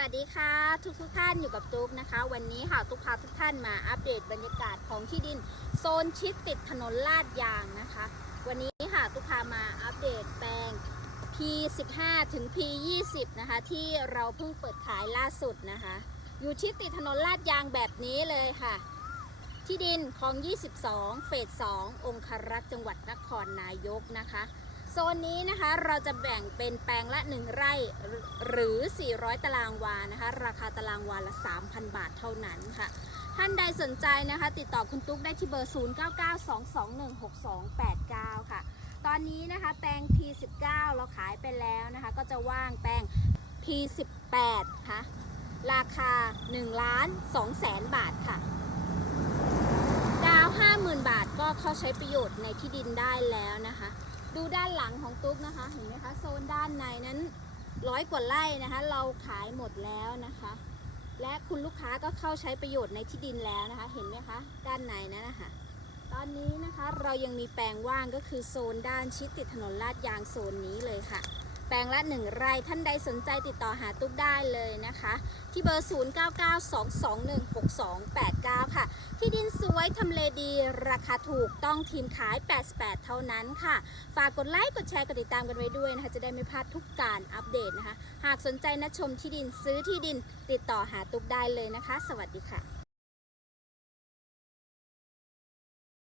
วัสดีค่ะทุกทุกท่านอยู่กับตุ๊กนะคะ วันนี้ค่ะตุ๊กพาทุกท่านมาอัปเดตบรรยากาศของที่ดินโซนชิดติดถนนลาดยางนะคะ วันนี้ค่ะตุ๊กพามาอัปเดตแปลง P15 ถึง P20 นะคะ ที่เราเพิ่งเปิดขายล่าสุดนะคะ อยู่ชิดติดถนนลาดยางแบบนี้เลยค่ะ ที่ดินของ 22 เฟส 2 องคารักษ์จังหวัดนครนายกนะคะ ซนนี้นะคะเราจะแบ่งเป็นแปลงละ 1 ไร่หรือ 400 ตารางวานะคะ ราคาตารางวาละ 3,000 บาทเท่านั้นค่ะ ท่านใดสนใจนะคะ ติดต่อคุณตุ๊กได้ที่เบอร์ 0992216289 ค่ะ ตอนนี้นะคะแปลง P19 เราขายไปแล้วนะคะ ก็จะว่างแปลง P18 ค่ะราคา1ล้าน2แสนบาทค่ะ ดาว 50,000 บาทก็เข้าใช้ประโยชน์ในที่ดินได้แล้วนะคะ ดูด้านหลังของตุ๊กนะคะ เห็นไหมคะ โซนด้านในนั้นร้อยกว่าไร่นะคะ เราขายหมดแล้วนะคะ และคุณลูกค้าก็เข้าใช้ประโยชน์ในที่ดินแล้วนะคะ เห็นไหมคะ ด้านในนั้นนะคะตอนนี้นะคะเรายังมีแปลงว่างก็คือโซนด้านชิดติดถนนลาดยางโซนนี้เลยค่ะ แปลงละ1ไร่ท่านใดสนใจติดต่อหาตุ๊กได้เลยนะคะ ที่เบอร์ 0992216289 ค่ะ ที่ดินสวยทำเลดี ราคาถูกต้องทีมขาย 88 เท่านั้นค่ะ ฝากกดไลค์ กดแชร์ กดติดตามกันไว้ด้วยนะคะ จะได้ไม่พลาดทุกการอัปเดตนะคะ หากสนใจนะชมที่ดินซื้อที่ดินติดต่อหาตุ๊กได้เลยนะคะ สวัสดีค่ะ